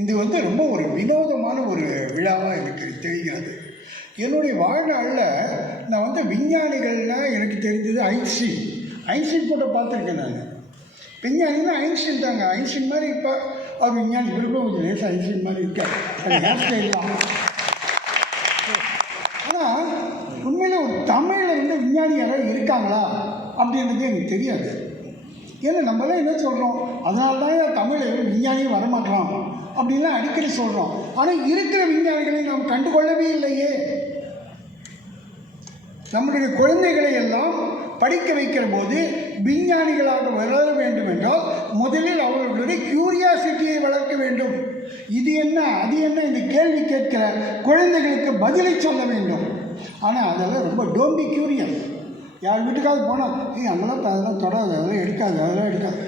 இது ரொம்ப ஒரு வினோதமான ஒரு விழாவாக எனக்கு தெரிகிறது. என்னுடைய வாழ்நாளில் நான் விஞ்ஞானிகள்னால் எனக்கு தெரிஞ்சது ஐன்ஸ்டீன் கூட பார்த்துருக்கேன். நான் விஞ்ஞானின்னா ஐன்ஸ்டீன் தாங்க. ஐன்ஸ்டீன் மாதிரி இப்போ அவர் விஞ்ஞானி இவருக்கும் கொஞ்சம் லேசாக ஐன்ஸ்டீன் மாதிரி இருக்கார். ஹேர் ஸ்டைல் தான். ஆனால் உண்மையில் ஒரு தமிழில் விஞ்ஞானி யாராவது இருக்காங்களா அப்படின்றது எனக்கு தெரியாது. ஏன்னா நம்மளாம் என்ன சொல்கிறோம், அதனால தான் தமிழில் விஞ்ஞானியும் வரமாட்டோம் அப்படின்லாம் அடிக்கடி சொல்கிறோம். ஆனால் இருக்கிற விஞ்ஞானிகளை நாம் கண்டுகொள்ளவே இல்லையே. நம்முடைய குழந்தைகளை எல்லாம் படிக்க வைக்கிற போது விஞ்ஞானிகளாக வளர வேண்டும் என்றால் முதலில் அவர்களுடைய கியூரியாசிட்டியை வளர்க்க வேண்டும். இது என்ன அது என்ன இந்த கேள்வி கேட்கிற குழந்தைகளுக்கு பதிலை சொல்ல வேண்டும். ஆனால் அதெல்லாம் ரொம்ப டோன்ட் பி கியூரியஸ். யார் வீட்டுக்காவது போனால் அங்கெல்லாம் அதெல்லாம் தொடாது, அதெல்லாம் எடுக்காது.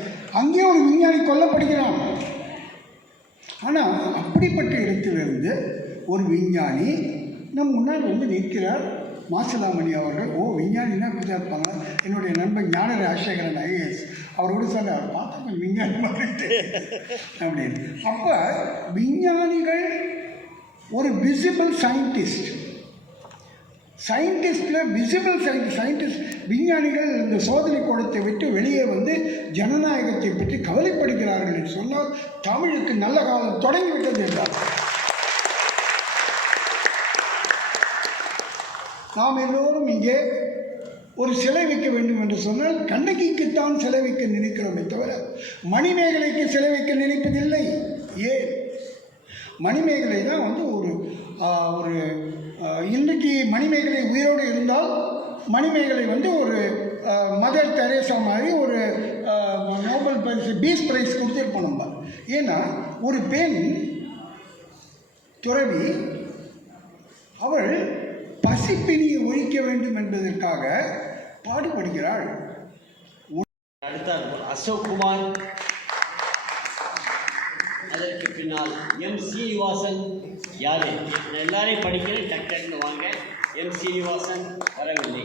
அங்கேயே ஒரு விஞ்ஞானி கொல்லப்படுகிறான். ஆனால் அப்படிப்பட்ட இடத்திலிருந்து ஒரு விஞ்ஞானி நம் முன்னால் நிற்கிறார். மாசிலாமணி அவர்கள் விஞ்ஞானின்னா இப்படி இருப்பாங்க. என்னுடைய நண்பன் ஞான ராஜசேகரன் ஐஏஎஸ் அவரோடு சொன்னார், பார்த்தா கொஞ்சம் விஞ்ஞானி மாதிரி அப்படின்னு. அப்போ விஞ்ஞானிகள் ஒரு விசிபிள் சயின்டிஸ்டில் விசிபிள் சயின்டிஸ்ட் விஞ்ஞானிகள் இந்த சோதனை கூடத்தை விட்டு வெளியே ஜனநாயகத்தை பற்றி கவலைப்படுகிறார்கள் என்று சொன்னால் தமிழுக்கு நல்ல காலம் தொடங்கிவிட்டது என்றார். நாம் எல்லோரும் இங்கே ஒரு சிலை வைக்க வேண்டும் என்று சொன்னால் கண்ணகிக்குத்தான் சிலை வைக்க நினைக்கிறோமே தவிர மணிமேகலைக்கு சிலை வைக்க நினைப்பதில்லை. ஏன்? மணிமேகலை தான் ஒரு இன்றைக்கு மணிமேகலை உயிரோடு இருந்தால் மணிமேகலை ஒரு மதர் தெரேசா மாதிரி ஒரு நோபல் பரிசு பீஸ் பிரைஸ் கொடுத்துருப்போம் நம்ம. ஏன்னா ஒரு பெண் துறவி அவள் பசிப்பினியை ஒழிக்க வேண்டும் என்பதற்காக பாடுபடுகிறாள். அடுத்தார் அசோக் குமார், அதற்கு பின்னால் எம் சீனிவாசன். யாரு எல்லாரையும் படிக்கிறேன், டக்குன்னு வாங்க. எம் சீனிவாசன் வரவில்லை.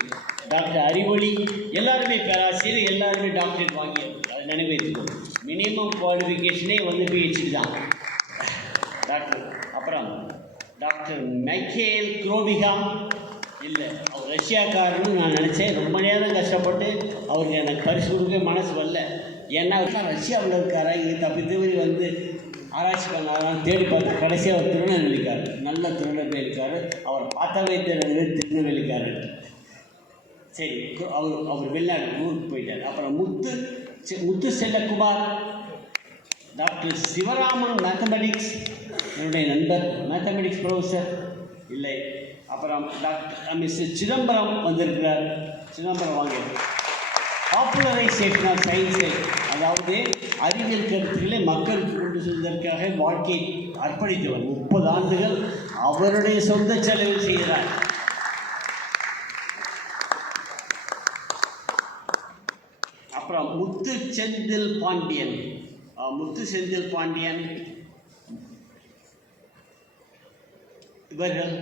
டாக்டர் அறிவொளி, எல்லாருமே பேராசிரியர், எல்லாருமே டாக்டரேட் வாங்கி அதை நினைவேற்றுக்கணும். மினிமம் குவாலிஃபிகேஷனே பிஹெச்டி தான் டாக்டர். அப்புறம் டாக்டர் மைக்கேல் குரோவிகா, இல்லை அவர் ரஷ்யாக்காரன்னு நான் நினச்சேன். ரொம்ப நேரம் கஷ்டப்பட்டு அவருக்கு எனக்கு பரிசு கொடுக்க மனசு வரல. ஏன்னா ரஷ்யாவில் இருக்காரா, இங்கே தப்பி ஆராய்ச்சி பண்ணாரான்னு தேடி பார்த்து கடைசியாக அவர் திருநெல்வேலிக்கார், நல்ல திருநெல்வேலிக்கார். அவர் பார்த்தாவே திருநெல்வேலிக்கார். சரி, அவர் வெளிநாடு ஊருக்கு போயிட்டார். அப்புறம் முத்து செல்லக்குமார், டாக்டர் சிவராமன் மேத்தமெட்டிக்ஸ், என்னுடைய நண்பர், மேத்தமெட்டிக்ஸ் ப்ரொஃபஸர் இல்லை. அப்புறம் டாக்டர் மிஸ்டர் சிதம்பரம் வந்திருக்கிறார். சிதம்பரம் வாங்க. பாப்புலரைசேஷன் ஆஃப் சயின்ஸை, அதாவது அறிவியல் கருத்துக்களை மக்களுக்கு கொண்டு செல்வதற்காக வாழ்க்கையை அர்ப்பணித்தவர். 30 ஆண்டுகள் அவருடைய சொந்த செலவில் செய்கிறார். அப்புறம் முத்து செந்தில் பாண்டியன் இவர்கள்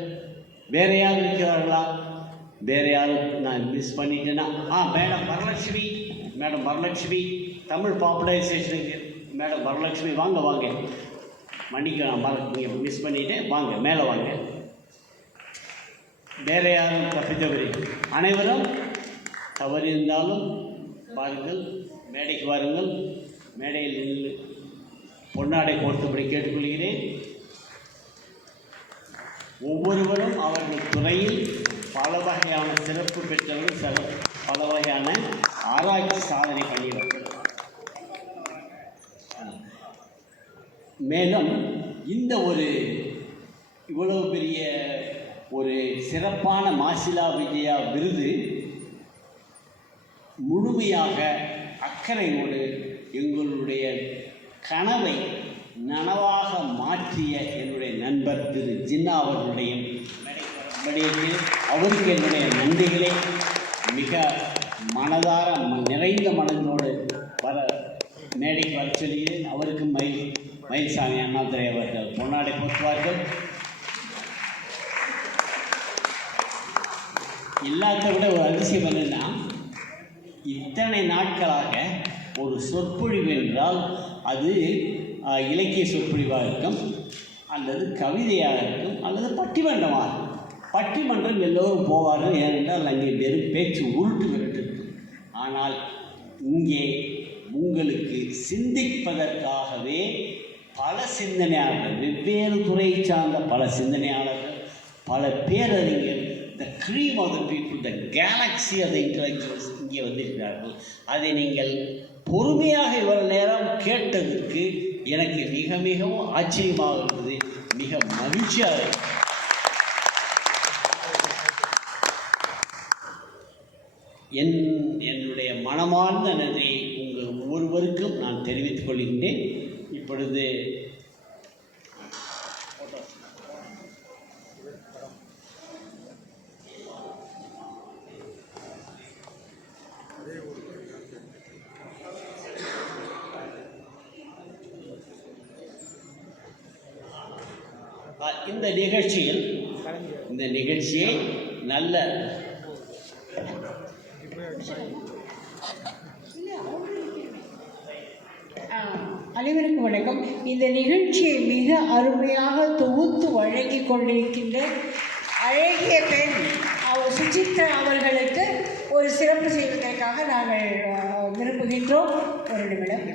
வேற யாரும் இருக்கிறார்களா? வேற யாரும் நான் மிஸ் பண்ணிட்டேன்னா மேடம் வரலட்சுமி தமிழ் பாப்புலரைசேஷனுக்கு மேடம் வரலட்சுமி வாங்க மணிக்கு நான் நீங்கள் மிஸ் பண்ணிட்டேன், வாங்க மேலே வாங்க. வேற யாரும் தப்பித்தவரி அனைவரும் தவறு இருந்தாலும் பாருங்கள், மேடைக்கு வாருங்கள். மேடையில் நின்று பொன்னாடை கொடுத்தபடி கேட்டுக்கொள்கிறேன். ஒவ்வொருவரும் அவர்கள் துறையில் பல வகையான சிறப்பு பெற்றவர்கள், பல வகையான ஆராய்ச்சி சாதனை பண்ணியிருக்கிறார். மேலும் இந்த இவ்வளவு பெரிய ஒரு சிறப்பான மாசிலா விஜயா விருது முழுமையாக அக்கறையோடு எங்களுடைய கனவை நனவாக மாற்றிய என்னுடைய நண்பர் திரு ஜின்னா அவர்களுடைய விடயத்தில் அவருக்கு என்னுடைய நன்றிகளை மிக மனதார நிறைந்த மனதோடு மேடைக்கு வர சொல்கிறேன். அவருக்கு மயில்சாமி அண்ணாதுரை அவர்கள் பொன்னாடை போற்றுவார்கள். எல்லாத்த விட ஒரு அதிசயம் என்னன்னா, இத்தனை நாட்களாக ஒரு சொற்பொழிவு என்றால் அது இலக்கிய சொற்பொழிவாக இருக்கும், அல்லது கவிதையாக இருக்கும், அல்லது பட்டிமன்றமாக இருக்கும். பட்டிமன்றம் எல்லோரும் போவார்கள், ஏனென்றால் அங்கே வெறும் பேச்சு உருட்டு விரட்டு இருக்கும். ஆனால் இங்கே உங்களுக்கு சிந்திப்பதற்காகவே பல சிந்தனையாளர்கள், வெவ்வேறு துறையை சார்ந்த பல சிந்தனையாளர்கள், பல பேரறிஞர், the cream of the people, the galaxy of the intellectuals இங்கே வந்திருக்கிறார்கள். அதை நீங்கள் பொறுமையாக இவ்வளவு நேரம் கேட்டதற்கு எனக்கு மிக மிகவும் ஆச்சரியமாக இருந்தது, மிக மகிழ்ச்சியாக இருந்தது. என்னுடைய மனமார்ந்த நன்றியை உங்கள் ஒவ்வொருவருக்கும் நான் தெரிவித்துக் கொள்கின்றேன். இப்பொழுது இந்த நிகழ்ச்சியை நல்ல அனைவருக்கும் வணக்கம். இந்த நிகழ்ச்சியை மிக அருமையாக தொகுத்து வழங்கி கொண்டிருக்கின்ற அழகிய பெண் சுசித்ரா அவர்களுக்கு ஒரு சிறப்பு செய்வதற்காக நாங்கள் விரும்புகின்றோம். ஒரு நிமிடம்.